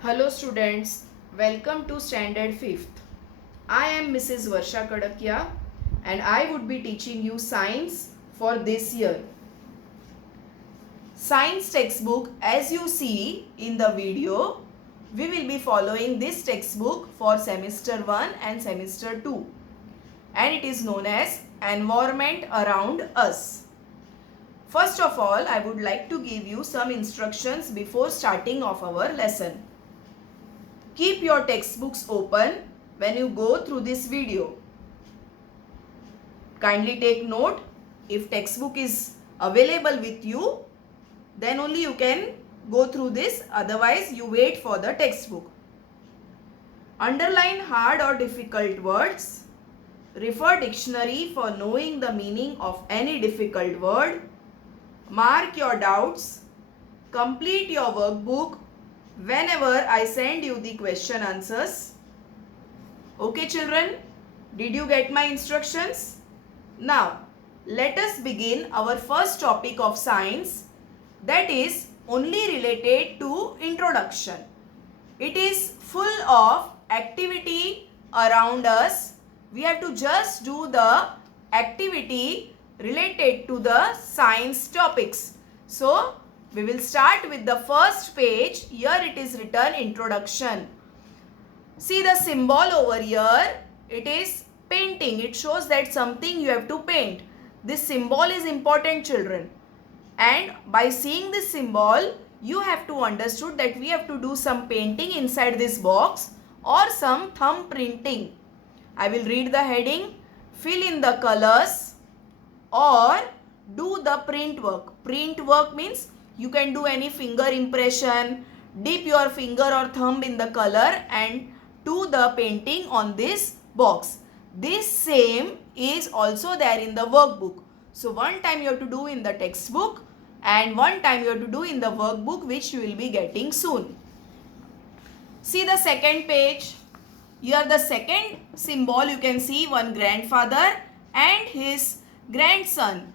Hello students, welcome to Standard 5th. I am Mrs. Varsha Kadakia and I would be teaching you science for this year. Science textbook, as you see in the video, we will be following this textbook for semester 1 and semester 2, and it is known as Environment Around Us. First of all, I would like to give you some instructions before starting of our lesson. Keep your textbooks open when you go through this video. Kindly take note. If textbook is available with you, then only you can go through this. Otherwise, you wait for the textbook. Underline hard or difficult words. Refer dictionary for knowing the meaning of any difficult word. Mark your doubts. Complete your workbook whenever I send you the question answers. Okay children, did you get my instructions? Now, let us begin our first topic of science, that is only related to introduction. It is full of activity around us. We have to just do the activity related to the science topics. So, we will start with the first page. Here it is written introduction. See the symbol over here. It is painting. It shows that something you have to paint. This symbol is important, children. And by seeing this symbol, you have to understood that we have to do some painting inside this box or some thumb printing. I will read the heading. Fill in the colors or do the print work. Print work means you can do any finger impression, dip your finger or thumb in the color and do the painting on this box. This same is also there in the workbook. So one time you have to do in the textbook and one time you have to do in the workbook, which you will be getting soon. See the second page. Here the second symbol, you can see one grandfather and his grandson.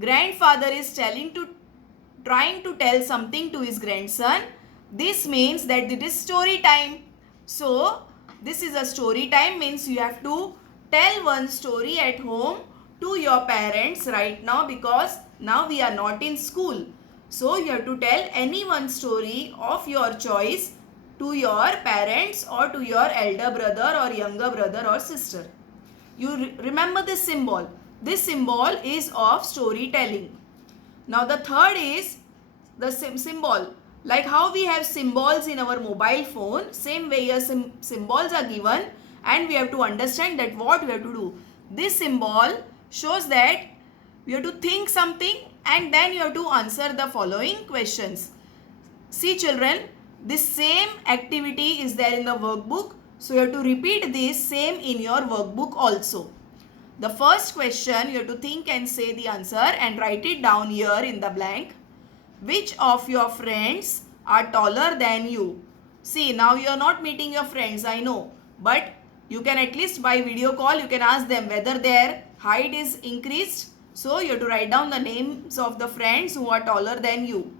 Grandfather is trying to tell something to his grandson. This means that it is story time. So this is a story time, means you have to tell one story at home to your parents right now, because now we are not in school. So you have to tell any one story of your choice to your parents or to your elder brother or younger brother or sister. You remember this symbol. This symbol is of storytelling. Now the third is the symbol. Like how we have symbols in our mobile phone, same way here symbols are given and we have to understand that what we have to do. This symbol shows that we have to think something and then you have to answer the following questions. See children, this same activity is there in the workbook. So you have to repeat this same in your workbook also. The first question you have to think and say the answer and write it down here in the blank. Which of your friends are taller than you? See, now you are not meeting your friends, I know. But you can at least by video call, you can ask them whether their height is increased. So you have to write down the names of the friends who are taller than you.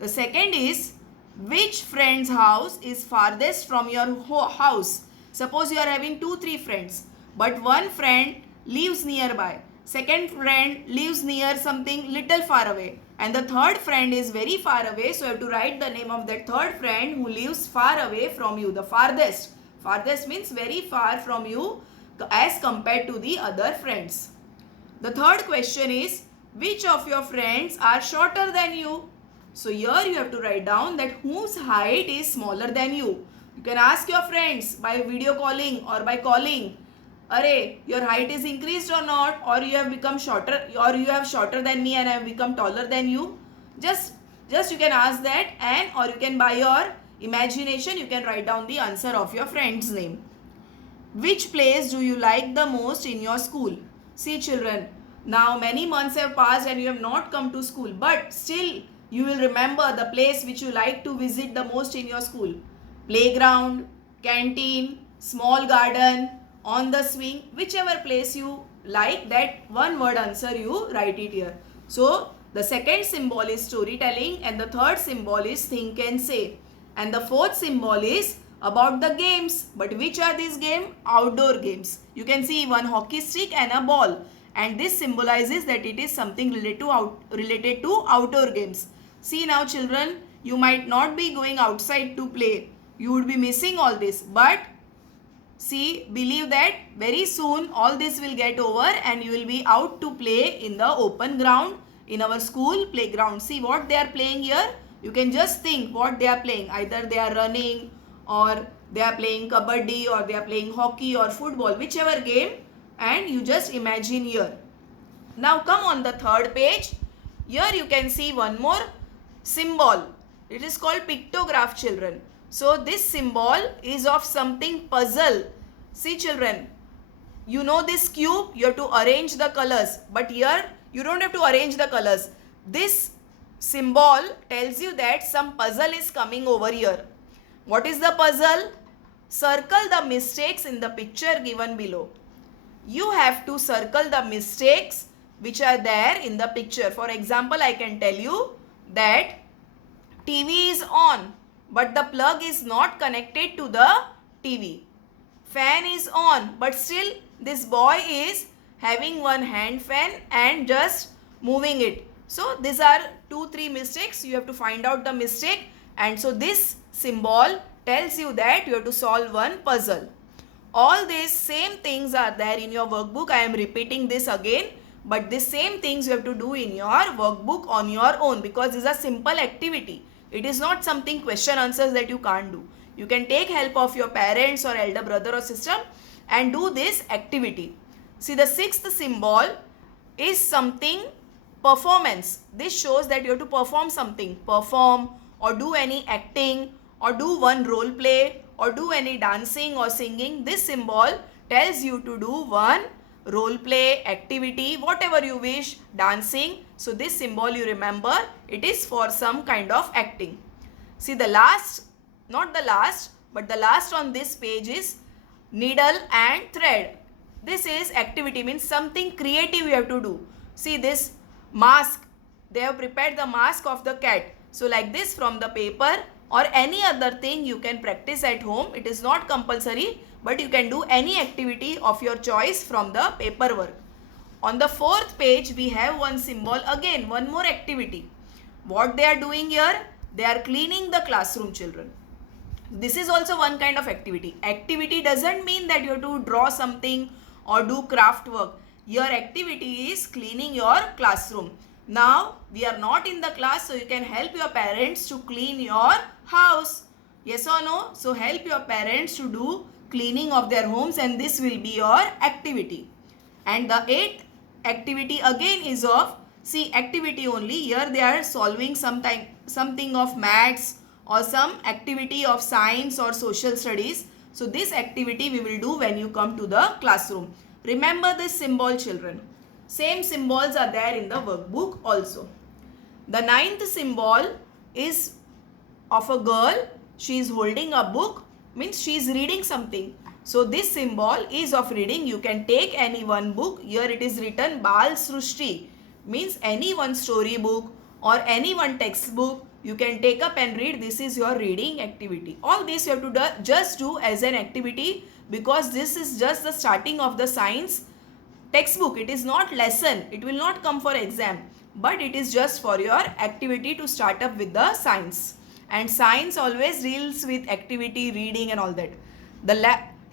The second is, which friend's house is farthest from your house? Suppose you are having 2-3 friends, but one friend lives nearby. Second friend lives near something little far away. And the third friend is very far away. So you have to write the name of that third friend who lives far away from you. The farthest. Farthest means very far from you as compared to the other friends. The third question is, which of your friends are shorter than you? So here you have to write down that whose height is smaller than you. You can ask your friends by video calling or by calling. Arey, your height is increased or not, or you have become shorter, or you have shorter than me and I have become taller than you. Just you can ask that, and or you can by your imagination you can write down the answer of your friend's name. Which place do you like the most in your school? See children, now many months have passed and you have not come to school, but still you will remember the place which you like to visit the most in your school. Playground, canteen, small garden, on the swing, whichever place you like, that one word answer you write it here. So the second symbol is storytelling and the third symbol is think and say. And the fourth symbol is about the games. But which are these games? Outdoor games. You can see one hockey stick and a ball. And this symbolizes that it is something related to outdoor games. See now children, you might not be going outside to play. You would be missing all this. But see, believe that very soon all this will get over and you will be out to play in the open ground in our school playground. See what they are playing here. You can just think what they are playing. Either they are running or they are playing kabaddi or they are playing hockey or football, whichever game, and you just imagine here. Now come on the third page. Here you can see one more symbol. It is called pictograph, children. So this symbol is of something puzzle. See children, you know this cube, you have to arrange the colors. But here you don't have to arrange the colors. This symbol tells you that some puzzle is coming over here. What is the puzzle? Circle the mistakes in the picture given below. You have to circle the mistakes which are there in the picture. For example, I can tell you that TV is on, but the plug is not connected to the TV. Fan is on, but still this boy is having one hand fan and just moving it. So these are 2-3 mistakes. You have to find out the mistake, and so this symbol tells you that you have to solve one puzzle. All these same things are there in your workbook. I am repeating this again, but these same things you have to do in your workbook on your own, because this is a simple activity. It is not something question answers that you can't do. You can take help of your parents or elder brother or sister and do this activity. See, the sixth symbol is something performance. This shows that you have to perform something. Perform or do any acting or do one role play or do any dancing or singing. This symbol tells you to do one role play, activity, whatever you wish, dancing. So this symbol you remember, it is for some kind of acting. See the last, not the last, but the last on this page is needle and thread. This is activity, means something creative you have to do. See this mask, they have prepared the mask of the cat. So like this from the paper or any other thing you can practice at home. It is not compulsory, but you can do any activity of your choice from the paperwork. On the fourth page we have one symbol, again one more activity. What they are doing here? They are cleaning the classroom, children. This is also one kind of activity. Activity doesn't mean that you have to draw something or do craft work. Your activity is cleaning your classroom. Now we are not in the class, so you can help your parents to clean your house. Yes or no? So help your parents to do cleaning of their homes, and this will be your activity. And the eighth activity again is of, see, activity only. Here they are solving something of maths or some activity of science or social studies. So this activity we will do when you come to the classroom. Remember this symbol, children. Same symbols are there in the workbook also. The ninth symbol is of a girl. She is holding a book, means she is reading something. So this symbol is of reading. You can take any one book. Here it is written Bal Srushti, means any one story book or any one textbook you can take up and read. This is your reading activity. All this you have to just do as an activity, because this is just the starting of the science textbook. It is not lesson. It will not come for exam, but it is just for your activity to start up with the science. And science always deals with activity, reading and all that. The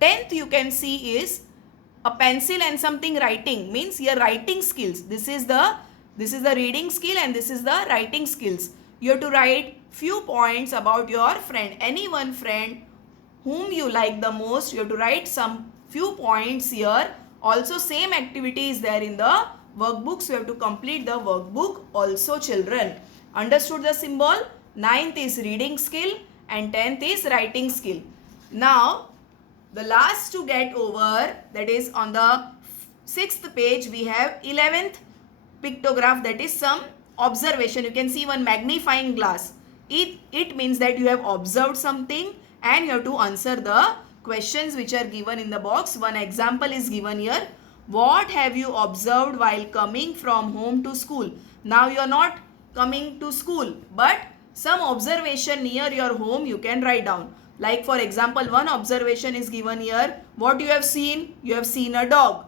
10th you can see is a pencil and something writing, means your writing skills. This is the reading skill and this is the writing skills. You have to write few points about your friend, any one friend whom you like the most. You have to write some few points here. Also same activity is there in the workbook, so you have to complete the workbook also, children. Understood the symbol? 9th is reading skill and 10th is writing skill. Now the last to get over, that is on the 6th page, we have 11th pictograph, that is some observation. You can see one magnifying glass. It means that you have observed something and you have to answer the questions which are given in the box. One example is given here. What have you observed while coming from home to school? Now you are not coming to school, but Some observation near your home you can write down. Like for example, one observation is given here. What you have seen? You have seen a dog.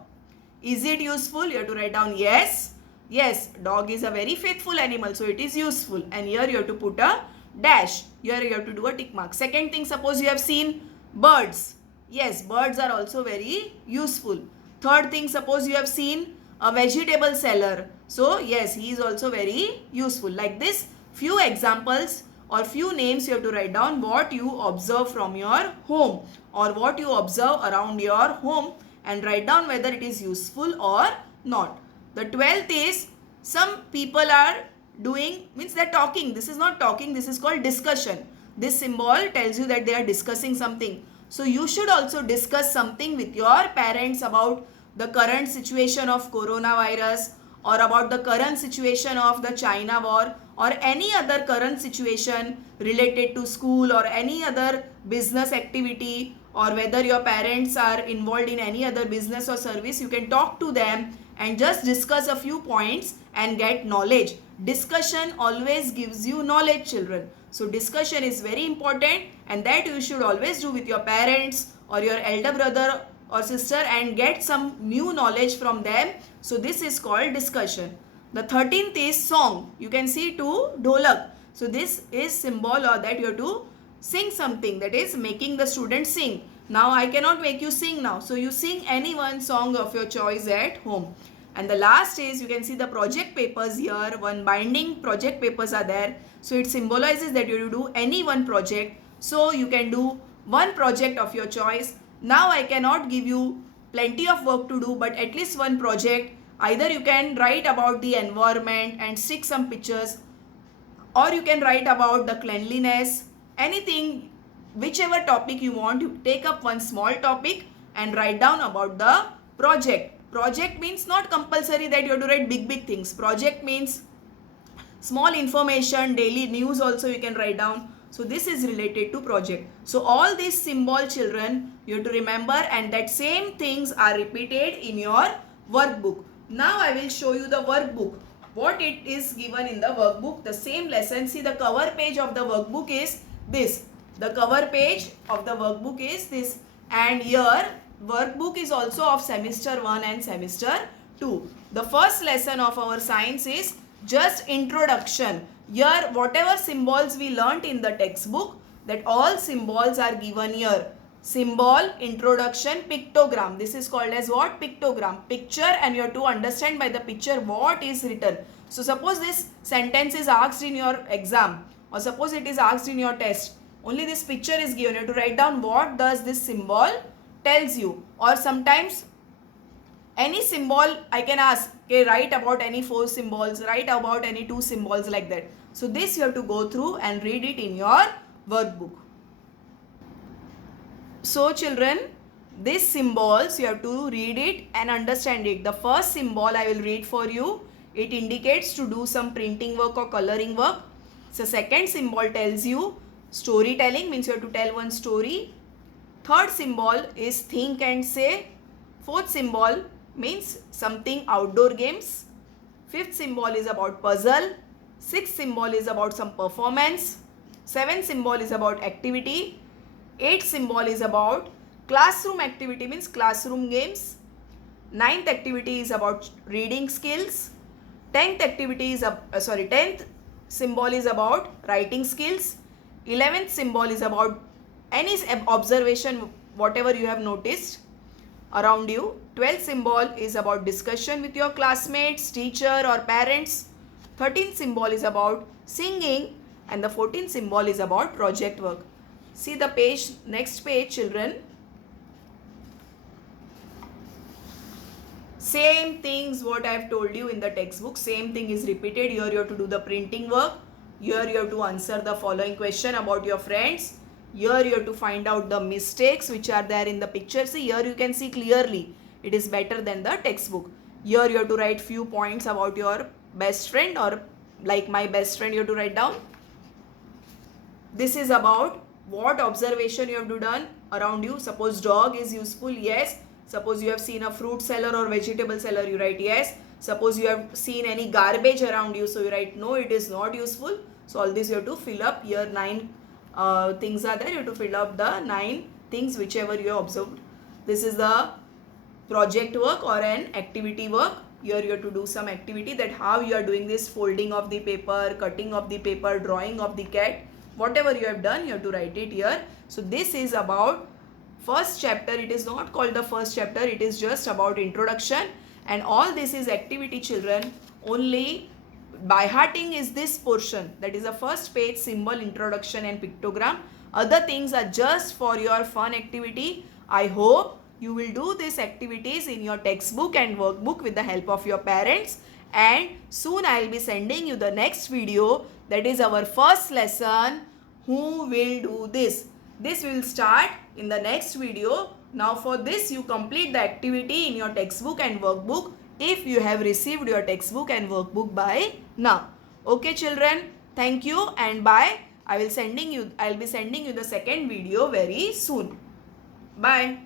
Is it useful? You have to write down yes. Yes, dog is a very faithful animal, so it is useful. And here you have to put a dash. Here you have to do a tick mark. Second thing, suppose you have seen birds. Yes, birds are also very useful. Third thing, suppose you have seen a vegetable seller. So yes, he is also very useful. Like this, few examples or few names you have to write down what you observe from your home or what you observe around your home, and write down whether it is useful or not. The 12th is, some people are doing, means they are talking. This is not talking, this is called discussion. This symbol tells you that they are discussing something. So you should also discuss something with your parents about the current situation of coronavirus, or about the current situation of the China war, or any other current situation related to school or any other business activity, or whether your parents are involved in any other business or service. You can talk to them and just discuss a few points and get knowledge. Discussion always gives you knowledge, children. So discussion is very important, and that you should always do with your parents or your elder brother or sister and get some new knowledge from them. So this is called discussion. The 13th is song. You can see to dholak. So this is symbol or that you have to sing something, that is making the student sing. Now I cannot make you sing now. So you sing any one song of your choice at home. And the last is, you can see the project papers here. One binding project papers are there. So it symbolizes that you have to do any one project. So you can do one project of your choice. Now I cannot give you plenty of work to do, but at least one project. Either you can write about the environment and stick some pictures, or you can write about the cleanliness, anything, whichever topic you want. You take up one small topic and write down about the project. Project means not compulsory that you have to write big things. Project means small information, daily news also you can write down. So this is related to project. So all these symbol, children, you have to remember, and that same things are repeated in your workbook. Now I will show you the workbook. What it is given in the workbook, the same lesson. See, the cover page of the workbook is this. The cover page of the workbook is this. And here workbook is also of semester 1 and semester 2. The first lesson of our science is just introduction. Here whatever symbols we learnt in the textbook, that all symbols are given here. Symbol, introduction, pictogram. This is called as what? Pictogram. Picture, and you have to understand by the picture what is written. So suppose this sentence is asked in your exam, or suppose it is asked in your test. Only this picture is given. You have to write down what does this symbol tells you. Or sometimes any symbol I can ask, okay, write about any 4 symbols, write about any 2 symbols, like that. So this you have to go through and read it in your workbook. So children, these symbols you have to read it and understand it. The first symbol I will read for you. It indicates to do some printing work or coloring work. So second symbol tells you storytelling, means you have to tell one story. Third symbol is think and say. Fourth symbol means something outdoor games. Fifth symbol is about puzzle. Sixth symbol is about some performance. Seventh symbol is about activity. Eighth symbol is about classroom activity, means classroom games. Ninth activity is about reading skills. 10th activity is 10th symbol is about writing skills. 11th symbol is about any observation, whatever you have noticed around you. 12th symbol is about discussion with your classmates, teacher or parents. 13th symbol is about singing, and the 14th symbol is about project work. See the page, next page, children. Same things what I have told you in the textbook, same thing is repeated. Here you have to do the printing work. Here you have to answer the following question about your friends. Here you have to find out the mistakes which are there in the picture. See, here you can see clearly. It is better than the textbook. Here you have to write few points about your best friend, or like my best friend you have to write down. This is about what observation you have to done around you. Suppose dog is useful, yes. Suppose you have seen a fruit seller or vegetable seller, you write yes. Suppose you have seen any garbage around you, so you write no, it is not useful. So all this you have to fill up. Here 9 things are there. You have to fill up the 9 things whichever you have observed. This is the project work or an activity work. Here you have to do some activity, that how you are doing this, folding of the paper, cutting of the paper, drawing of the cat. Whatever you have done, you have to write it here. So this is about first chapter. It is not called the first chapter. It is just about introduction. And all this is activity, children. Only by hearting is this portion. That is the first page, symbol, introduction and pictogram. Other things are just for your fun activity. I hope you will do these activities in your textbook and workbook with the help of your parents. And soon I will be sending you the next video. That is our first lesson. Who will do this? This will start in the next video. Now for this you complete the activity in your textbook and workbook if you have received your textbook and workbook by now. Okay children, thank you and bye. I will be sending you the second video very soon. Bye.